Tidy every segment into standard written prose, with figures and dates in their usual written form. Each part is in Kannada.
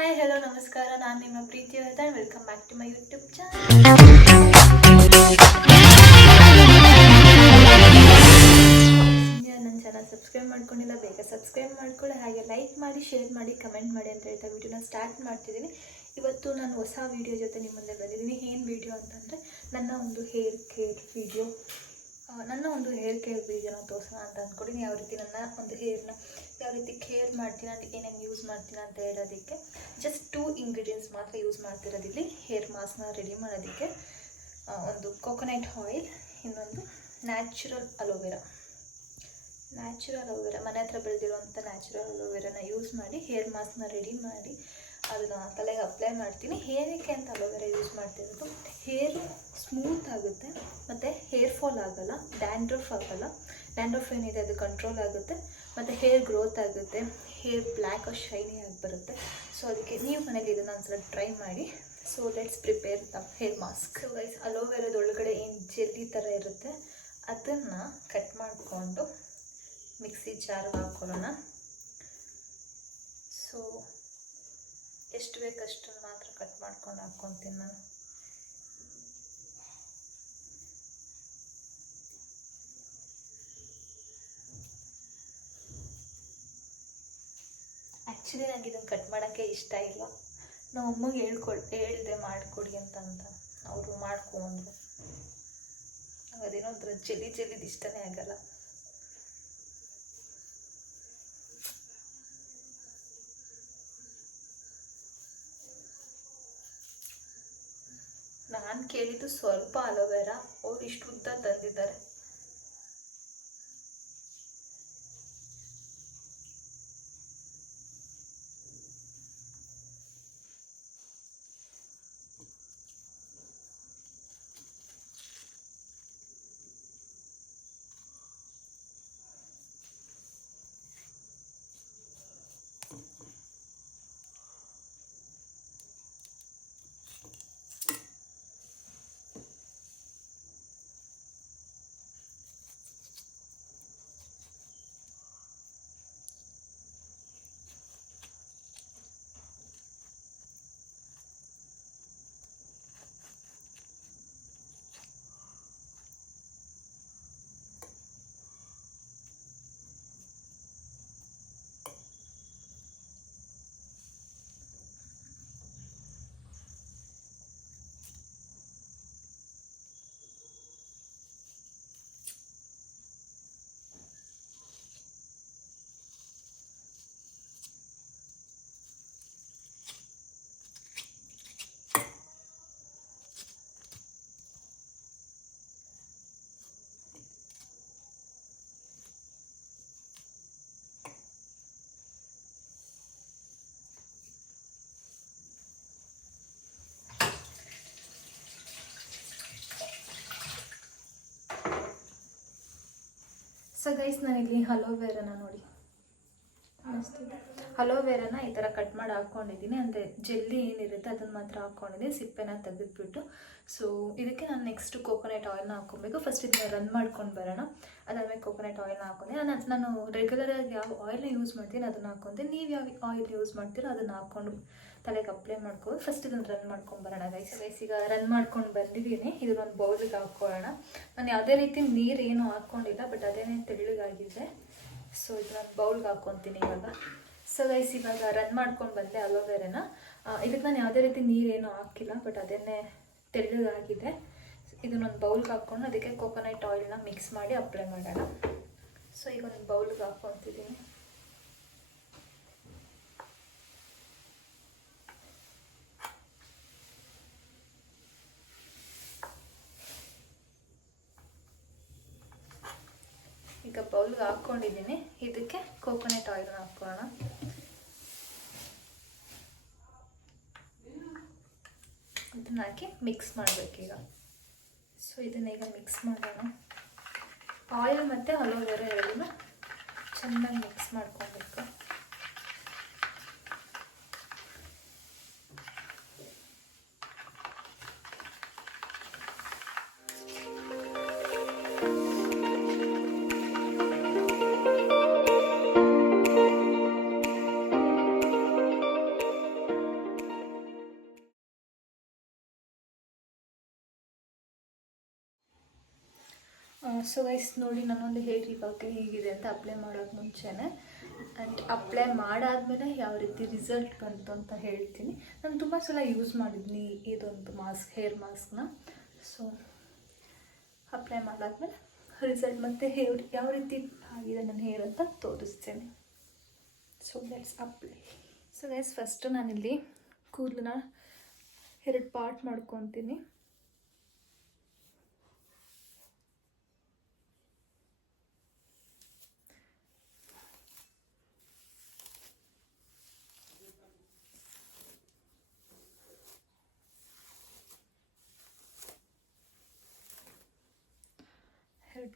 ಹಾಯ್ ಹಲೋ ನಮಸ್ಕಾರ, ನಾನು ನಿಮ್ಮ ಪ್ರೀತಿಯ welcome back to my YouTube channel. ನನ್ನ ಚಾನಲ್ ಸಬ್ಸ್ಕ್ರೈಬ್ ಮಾಡ್ಕೊಂಡಿಲ್ಲ, ಬೇಗ ಸಬ್ಸ್ಕ್ರೈಬ್ ಮಾಡ್ಕೊಳ್ಳಿ, ಹಾಗೆ ಲೈಕ್ ಮಾಡಿ, ಶೇರ್ ಮಾಡಿ, ಕಮೆಂಟ್ ಮಾಡಿ ಅಂತ ಹೇಳ್ತಾ ವಿಡಿಯೋನ ಸ್ಟಾರ್ಟ್ ಮಾಡ್ತಿದ್ದೀನಿ. ಇವತ್ತು ನಾನು ಹೊಸ ವಿಡಿಯೋ ಜೊತೆ ನಿಮ್ಮ ಮುಂದೆ ಬಂದಿದ್ದೀನಿ. ಏನು ವಿಡಿಯೋ ಅಂತಂದರೆ ನನ್ನ ಒಂದು ಹೇರ್ ಕೇರ್ ವಿಡಿಯೋನ ತೋರಿಸೋಣ ಅಂತ ಅಂದ್ಕೊಂಡಿದ್ದೀನಿ. ಯಾವ ರೀತಿ ನನ್ನ ಒಂದು ಹೇರ್ನ ಯಾವ ರೀತಿ ಕೇರ್ ಮಾಡ್ತೀನಿ, ಅದು ಏನೇನು ಯೂಸ್ ಮಾಡ್ತೀನಿ ಅಂತ ಹೇಳೋದಕ್ಕೆ ಜಸ್ಟ್ 2 ಇಂಗ್ರೀಡಿಯೆಂಟ್ಸ್ ಮಾತ್ರ ಯೂಸ್ ಮಾಡ್ತಿರೋದಿಲ್ಲಿ ಹೇರ್ ಮಾಸ್ಕ್ನ ರೆಡಿ ಮಾಡೋದಕ್ಕೆ. ಒಂದು ಕೋಕೋನಟ್ ಆಯಿಲ್, ಇನ್ನೊಂದು ನ್ಯಾಚುರಲ್ ಅಲೋವೆರಾ ಮನೆ ಹತ್ರ ಬೆಳೆದಿರುವಂಥ ನ್ಯಾಚುರಲ್ ಅಲೋವೆರಾನ ಯೂಸ್ ಮಾಡಿ ಹೇರ್ ಮಾಸ್ಕ್ನ ರೆಡಿ ಮಾಡಿ ಅದನ್ನು ತಲೆಗೆ ಅಪ್ಲೈ ಮಾಡ್ತೀನಿ. ಏನಕ್ಕೆ ಅಂತ ಅಲೋವೆರಾ ಯೂಸ್ ಮಾಡ್ತಿರೋದು, ಹೇರು ಸ್ಮೂತ್ ಆಗುತ್ತೆ ಮತ್ತು ಹೇರ್ ಫಾಲ್ ಆಗೋಲ್ಲ, ಡ್ಯಾಂಡ್ರಫ್ ಆಗೋಲ್ಲ. ಡ್ಯಾಂಡ್ರಫ್ ಏನಿದೆ ಅದು ಕಂಟ್ರೋಲ್ ಆಗುತ್ತೆ ಮತ್ತು ಹೇರ್ ಗ್ರೋತ್ ಆಗುತ್ತೆ, ಹೇರ್ ಬ್ಲ್ಯಾಕ್ ಶೈನಿ ಆಗಿ ಬರುತ್ತೆ. ಸೊ ಅದಕ್ಕೆ ನೀವು ಮನೇಲಿ ಇದನ್ನು ಒಂದ್ಸಲ ಟ್ರೈ ಮಾಡಿ. So let's prepare the hair mask. So guys, ಅಲೋವೆರಾದೊಳಗಡೆ ಏನು ಜೆಲ್ಲಿ ಥರ ಇರುತ್ತೆ ಅದನ್ನು ಕಟ್ ಮಾಡಿಕೊಂಡು ಮಿಕ್ಸಿ ಜಾರ್ಗೆ ಹಾಕ್ಕೊಳ್ಳೋಣ. ಸೊ ಎಷ್ಟು ಬೇಕಷ್ಟನ್ನು ಮಾತ್ರ ಕಟ್ ಮಾಡ್ಕೊಂಡು ಹಾಕ್ಕೊತೀನಿ ನಾನು. ಆ್ಯಕ್ಚುಲಿ ನನಗೆ ಇದನ್ನು ಕಟ್ ಮಾಡೋಕ್ಕೆ ಇಷ್ಟ ಇಲ್ಲ. ನಮ್ಮ ಅಮ್ಮಗೆ ಹೇಳಿದೆ ಮಾಡಿಕೊಡಿ ಅಂತ ಅವರು ಮಾಡ್ಕೊಂಡ್ರು. ಅದೇನೋ ಒಂಥರ ಜಲ್ಲಿದು ಇಷ್ಟನೇ ಆಗಲ್ಲ. ನಾನು ಕೇಳಿದ್ದು ಸ್ವಲ್ಪ ಅಲೋವೆರಾ, ಅವ್ರು ಇಷ್ಟು ಉದ್ದ ತಂದಿದ್ದಾರೆ. ಸೊ ಗೈಸ್, ನಾನಿಲ್ಲಿ ಅಲೋವೆರಾನ ನೋಡಿ ಅಲೋವೆರಾನ ಈ ಥರ ಕಟ್ ಮಾಡಿ ಹಾಕ್ಕೊಂಡಿದ್ದೀನಿ. ಅಂದರೆ ಜೆಲ್ಲಿ ಏನಿರುತ್ತೆ ಅದನ್ನು ಮಾತ್ರ ಹಾಕ್ಕೊಂಡಿದ್ದೀನಿ, ಸಿಪ್ಪೆನ ತೆಗೆದುಬಿಟ್ಟು. ಸೊ ಇದಕ್ಕೆ ನಾನು ನೆಕ್ಸ್ಟ್ ಕೋಕೋನಟ್ ಆಯಿಲ್ನ ಹಾಕ್ಕೊಬೇಕು. ಫಸ್ಟ್ ಇದನ್ನ ರನ್ ಮಾಡ್ಕೊಂಡು ಬರೋಣ. ಅದಾದಮೇಲೆ ಕೋಕೋನಟ್ ಆಯಿಲ್ನ ಹಾಕ್ಕೊಂಡೆ. ನಾನು ರೆಗ್ಯುಲರಾಗಿ ಯಾವ ಆಯಿಲ್ನ ಯೂಸ್ ಮಾಡ್ತೀನಿ ಅದನ್ನು ಹಾಕ್ಕೊಂತೀನಿ. ನೀವು ಯಾವ ಆಯಿಲ್ ಯೂಸ್ ಮಾಡ್ತೀರೋ ಅದನ್ನು ಹಾಕ್ಕೊಂಡು ತಲೆಗೆ ಅಪ್ಲೈ ಮಾಡ್ಕೊಂಡು ಫಸ್ಟ್ ಇದನ್ನು ರನ್ ಮಾಡ್ಕೊಂಡು ಬರೋಣ. ಗೈಸ್ ಈಗ ರನ್ ಮಾಡ್ಕೊಂಡು ಬಂದಿದ್ದೀನಿ. ಇದನ್ನೊಂದು ಬೌಲಿಗೆ ಹಾಕ್ಕೊಳ್ಳೋಣ. ನಾನು ಯಾವುದೇ ರೀತಿ ನೀರು ಏನೂ ಹಾಕ್ಕೊಂಡಿಲ್ಲ, ಬಟ್ ಅದೇನೇ ತೆಳ್ಳಗಾಗಿದೆ. ಸೊ ಇದನ್ನೊಂದು ಬೌಲ್ಗೆ ಹಾಕ್ಕೊತೀನಿ ಇವಾಗ. ಸೊ ಗೈಸ್, ಇವಾಗ ರನ್ ಮಾಡ್ಕೊಂಡು ಬಂದೆ ಅಲೋವೆರಾನ. ಇದಕ್ಕೆ ನಾನು ಯಾವುದೇ ರೀತಿ ನೀರೇನು ಹಾಕಿಲ್ಲ, ಬಟ್ ಅದನ್ನೇ ತೆಳ್ಳಗಾಗಿದೆ. ಇದನ್ನೊಂದು ಬೌಲ್ಗೆ ಹಾಕ್ಕೊಂಡು ಅದಕ್ಕೆ ಕೋಕೋನಟ್ ಆಯಿಲ್ನ ಮಿಕ್ಸ್ ಮಾಡಿ ಅಪ್ಲೈ ಮಾಡೋಣ. ಸೊ ಈಗ ಒಂದು ಬೌಲ್ಗೆ ಹಾಕ್ಕೊತಿದ್ದೀನಿ. ಈಗ ಬೌಲ್ಗೆ ಹಾಕ್ಕೊಂಡಿದ್ದೀನಿ. ಇದಕ್ಕೆ ಕೋಕೋನಟ್ ಆಯಿಲ್ನ ಹಾಕ್ಕೊಳ್ಳೋಣ. ಇದನ್ನ ಹಾಕಿ ಮಿಕ್ಸ್ ಮಾಡಬೇಕೀಗ. ಸೊ ಇದನ್ನ ಈಗ ಮಿಕ್ಸ್ ಮಾಡೋಣ. ಆಯಿಲ್ ಮತ್ತು ಅಲೋವೆರಾ ಎರಡನ್ನೂ ಚೆನ್ನಾಗಿ ಮಿಕ್ಸ್ ಮಾಡ್ಕೊಬೇಕು. ಸೊ ಗೈಸ್ ನೋಡಿ ನನ್ನೊಂದು ಹೇರ್ ಇವಾಗ ಹೇಗಿದೆ ಅಂತ ಅಪ್ಲೈ ಮಾಡೋಕ್ಕೆ ಮುಂಚೆನೇ ಆ್ಯಂಡ್ ಅಪ್ಲೈ ಮಾಡಾದಮೇಲೆ ಯಾವ ರೀತಿ ರಿಸಲ್ಟ್ ಬಂತು ಅಂತ ಹೇಳ್ತೀನಿ. ನಾನು ತುಂಬ ಸಲ ಯೂಸ್ ಮಾಡಿದ್ದೀನಿ ಇದೊಂದು ಮಾಸ್ಕ್, ಹೇರ್ ಮಾಸ್ಕ್ನ. ಸೊ ಅಪ್ಲೈ ಮಾಡಾದ್ಮೇಲೆ ರಿಸಲ್ಟ್ ಮತ್ತು ಹೇರ್ ಯಾವ ರೀತಿ ಆಗಿದೆ ನನ್ನ ಹೇರ್ ಅಂತ ತೋರಿಸ್ತೇನೆ. So let's apply. So guys first ನಾನಿಲ್ಲಿ ಕೂದಲನ್ನ 2 ಪಾರ್ಟ್ ಮಾಡ್ಕೊತೀನಿ.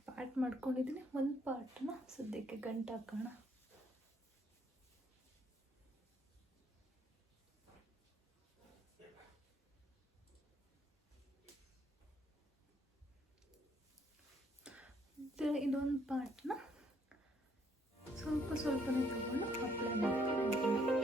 ಪಾರ್ಟ್ ಮಾಡ್ಕೊಂಡಿದ್ದೀನಿ. ಒಂದು ಪಾರ್ಟನ್ನ ಸದ್ಯಕ್ಕೆ ಗಂಟು ಹಾಕೋಣ. ಇದೊಂದು ಪಾರ್ಟ್ನ ಸ್ವಲ್ಪನೇ ತಗೊಂಡು ಅಪ್ಲೈ ಮಾಡ್ಕೊಂಡು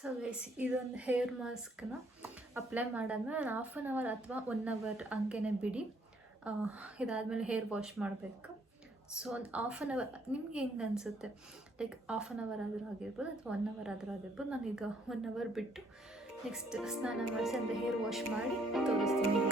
ಸೊ ಗೈಸ್ ಇದೊಂದು ಹೇರ್ ಮಾಸ್ಕ್ನ ಅಪ್ಲೈ ಮಾಡಾದ್ಮೇಲೆ ನಾನು 1/2 ಅವರ್ ಅಥವಾ 1 ಅವರ್ ಹಂಗೇ ಬಿಡಿ. ಇದಾದಮೇಲೆ ಹೇರ್ ವಾಶ್ ಮಾಡಬೇಕು. ಸೊ ಒಂದು 1/2 ಅವರ್ ನಿಮ್ಗೆ ಹೆಂಗೆ ಅನಿಸುತ್ತೆ, ಲೈಕ್ 1/2 ಅವರ್ ಆದರೂ ಆಗಿರ್ಬೋದು ಅಥವಾ 1 ಅವರ್ ಆದರೂ ಆಗಿರ್ಬೋದು. ನಾನೀಗ 1 ಅವರ್ ಬಿಟ್ಟು ನೆಕ್ಸ್ಟ್ ಸ್ನಾನ ಮಾಡಿಸಿ ಅಂದರೆ ಹೇರ್ ವಾಶ್ ಮಾಡಿ ತೋರಿಸ್ತೀನಿ.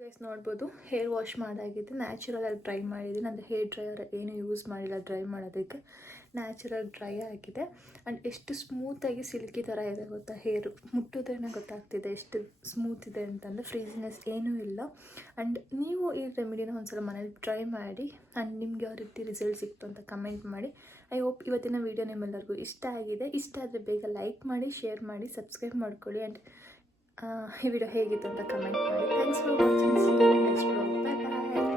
ಗೈಸ್ ನೋಡ್ಬೋದು ಹೇರ್ ವಾಶ್ ಮಾಡಾಗಿದೆ. ನ್ಯಾಚುರಲಾಗಿ ಡ್ರೈ ಮಾಡಿದ್ದೀನಿ. ಅಂದರೆ ಹೇರ್ ಡ್ರೈಯರ್ ಏನು ಯೂಸ್ ಮಾಡಿಲ್ಲ ಡ್ರೈ ಮಾಡೋದಕ್ಕೆ. ನ್ಯಾಚುರಲ್ ಡ್ರೈ ಆಗಿದೆ ಆ್ಯಂಡ್ ಎಷ್ಟು ಸ್ಮೂತಾಗಿ ಸಿಲ್ಕಿ ಥರ ಇದೆ ಗೊತ್ತಾ. ಹೇರು ಮುಟ್ಟಿದ್ರೇ ಗೊತ್ತಾಗ್ತಿದೆ ಎಷ್ಟು ಸ್ಮೂತ್ ಇದೆ ಅಂತಂದರೆ. ಫ್ರೀಸಿನೆಸ್ ಏನೂ ಇಲ್ಲ. ಆ್ಯಂಡ್ ನೀವು ಈ ರೆಮಿಡಿನ ಒಂದ್ಸಲ ಮನೇಲಿ ಟ್ರೈ ಮಾಡಿ ಆ್ಯಂಡ್ ನಿಮ್ಗೆ ಯಾವ ರೀತಿ ರಿಸಲ್ಟ್ ಸಿಕ್ತು ಅಂತ ಕಮೆಂಟ್ ಮಾಡಿ. ಐ ಹೋಪ್ ಇವತ್ತಿನ ವೀಡಿಯೋ ನಿಮ್ಮೆಲ್ಲರಿಗೂ ಇಷ್ಟ ಆಗಿದೆ. ಇಷ್ಟ ಆದರೆ ಬೇಗ ಲೈಕ್ ಮಾಡಿ, ಶೇರ್ ಮಾಡಿ, ಸಬ್ಸ್ಕ್ರೈಬ್ ಮಾಡ್ಕೊಳ್ಳಿ. ಆ್ಯಂಡ್ ಈ ವಿಡಿಯೋ ಹೇಗಿತ್ತು ಅಂತ ಕಮೆಂಟ್ ಮಾಡಿ. Thanks for watching. Next blog. Bye bye.